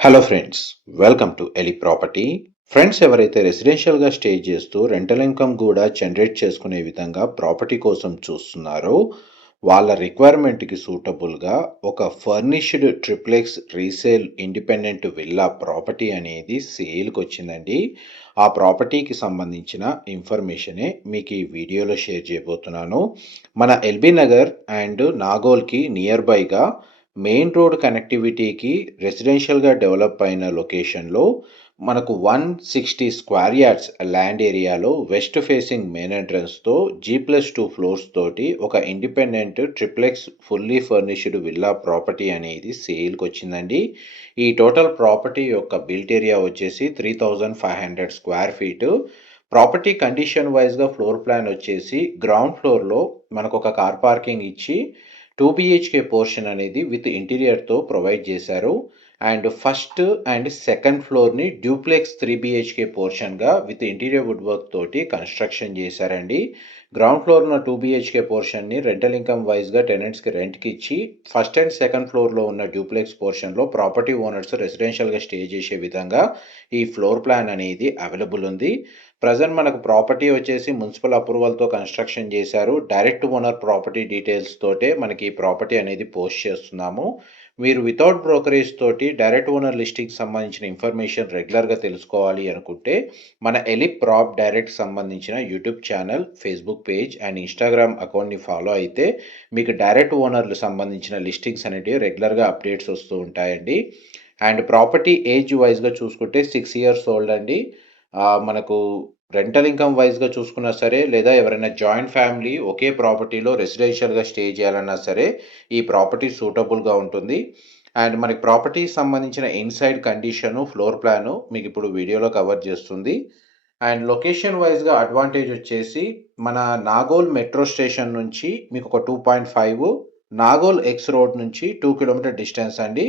Hello friends, welcome to Eli property. Friends, ఎవరైతే రెసిడెన్షియల్గా stay చేస్తూ రెంటల్ ఇన్కమ్ కూడా జనరేట్ చేసుకునే విధంగా ప్రాపర్టీ కోసం చూస్తున్నారో వాళ్ళ రిక్వైర్మెంట్కి సూటబుల్గా ఒక furnished triplex resale independent villa property అనేది సేల్కి వచ్చిందండి. ఆ ప్రాపర్టీకి సంబంధించిన ఇన్ఫర్మేషనే మీకు ఈ వీడియోలో షేర్ చేయబోతున్నాను. మన ఎల్బీ నగర్ అండ్ నాగోల్కి నియర్ బైగా మెయిన్ రోడ్ కనెక్టివిటీకి రెసిడెన్షియల్గా డెవలప్ అయిన లొకేషన్లో మనకు 160 స్క్వేర్ యార్డ్స్ ల్యాండ్ ఏరియాలో వెస్ట్ ఫేసింగ్ మెయిన్ ఎంట్రన్స్తో G+2 ఫ్లోర్స్ తోటి ఒక independent triplex fully furnished villa property అనేది సేల్కి వచ్చిందండి. ఈ టోటల్ ప్రాపర్టీ యొక్క బిల్ట్ ఏరియా వచ్చేసి 3500 స్క్వేర్ ఫీటు. ప్రాపర్టీ కండిషన్ వైజ్గా ఫ్లోర్ ప్లాన్ వచ్చేసి గ్రౌండ్ ఫ్లోర్లో మనకు ఒక కార్ పార్కింగ్ ఇచ్చి 2 BHK పోర్షన్ అనేది విత్ ఇంటీరియర్తో ప్రొవైడ్ చేశారు. అండ్ ఫస్ట్ అండ్ సెకండ్ ఫ్లోర్ని డ్యూప్లెక్స్ 3 BHK పోర్షన్గా విత్ ఇంటీరియర్ వుడ్ వర్క్ తోటి కన్స్ట్రక్షన్ చేశారండి. గ్రౌండ్ ఫ్లోర్ ఉన్న 2 BHK పోర్షన్ని రెంటల్ ఇన్కమ్ వైజ్గా టెనెంట్స్కి రెంట్కి ఇచ్చి ఫస్ట్ అండ్ సెకండ్ ఫ్లోర్లో ఉన్న డ్యూప్లెక్స్ పోర్షన్లో ప్రాపర్టీ ఓనర్స్ రెసిడెన్షియల్గా స్టే చేసే విధంగా ఈ ఫ్లోర్ ప్లాన్ అనేది అవైలబుల్ ఉంది. ప్రజెంట్ మనకు ప్రాపర్టీ వచ్చేసి మున్సిపల్ అప్రూవల్తో కన్స్ట్రక్షన్ చేశారు. డైరెక్ట్ ఓనర్ ప్రాపర్టీ డీటెయిల్స్ తోటే మనకి ఈ ప్రాపర్టీ అనేది పోస్ట్ చేస్తున్నాము. మీరు వితౌట్ బ్రోకరేజ్ తోటి డైరెక్ట్ ఓనర్ లిస్టింగ్కి సంబంధించిన ఇన్ఫర్మేషన్ రెగ్యులర్గా తెలుసుకోవాలి అనుకుంటే మన ఎలి ప్రాప్ డైరెక్ట్ సంబంధించిన YouTube channel, Facebook page and Instagram అకౌంట్ని ఫాలో అయితే మీకు డైరెక్ట్ ఓనర్లు సంబంధించిన లిస్టింగ్స్ అనేటివి రెగ్యులర్గా అప్డేట్స్ వస్తూ ఉంటాయండి. అండ్ ప్రాపర్టీ ఏజ్ వైజ్గా చూసుకుంటే 6 years ఓల్డ్ అండి. మనకు రెంటల్ ఇన్కమ్ వైజ్గా చూసుకున్నా సరే, లేదా ఎవరైనా జాయింట్ ఫ్యామిలీ ఒకే ప్రాపర్టీలో రెసిడెన్షియల్గా స్టే చేయాలన్నా సరే ఈ ప్రాపర్టీ సూటబుల్గా ఉంటుంది. అండ్ మనకి ప్రాపర్టీకి సంబంధించిన ఇన్సైడ్ కండిషను, ఫ్లోర్ ప్లాను మీకు ఇప్పుడు వీడియోలో కవర్ చేస్తుంది. అండ్ లొకేషన్ వైజ్గా అడ్వాంటేజ్ వచ్చేసి మన నాగోల్ మెట్రో స్టేషన్ నుంచి మీకు ఒక 2.5, నాగోల్ ఎక్స్ రోడ్ నుంచి 2 కిలోమీటర్ డిస్టెన్స్ అండి.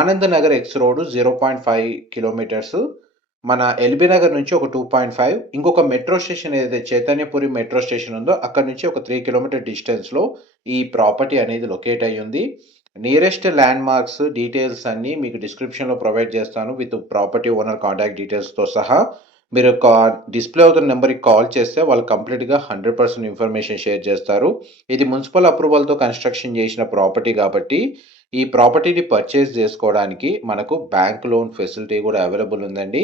Anand Nagar X road 0.5 kilometres. మన ఎల్బీ నగర్ నుంచి ఒక 2.5, ఇంకొక మెట్రో స్టేషన్ ఏదైతే చైతన్యపురి మెట్రో స్టేషన్ ఉందో అక్కడ నుంచి ఒక 3 కిలోమీటర్ డిస్టెన్స్లో ఈ ప్రాపర్టీ అనేది లొకేట్ అయ్యి ఉంది. నియరెస్ట్ ల్యాండ్ మార్క్స్ డీటెయిల్స్ అన్నీ మీకు డిస్క్రిప్షన్లో ప్రొవైడ్ చేస్తాను విత్ ప్రాపర్టీ ఓనర్ కాంటాక్ట్ డీటెయిల్స్తో సహా. మీరు డిస్ప్లే అవుతున్న నెంబర్కి కాల్ చేస్తే వాళ్ళు కంప్లీట్గా 100% ఇన్ఫర్మేషన్ షేర్ చేస్తారు. ఇది మున్సిపల్ అప్రూవల్తో కన్స్ట్రక్షన్ చేసిన ప్రాపర్టీ కాబట్టి ఈ ప్రాపర్టీని పర్చేస్ చేసుకోవడానికి మనకు బ్యాంక్ లోన్ ఫెసిలిటీ కూడా అవైలబుల్ ఉందండి.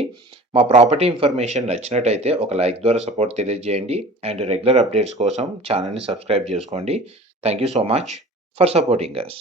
మా ప్రాపర్టీ ఇన్ఫర్మేషన్ నచ్చినట్టయితే ఒక లైక్ ద్వారా సపోర్ట్ తెలియజేయండి. అండ్ రెగ్యులర్ అప్డేట్స్ కోసం ఛానల్ని సబ్స్క్రైబ్ చేసుకోండి. Thank you so much for supporting us.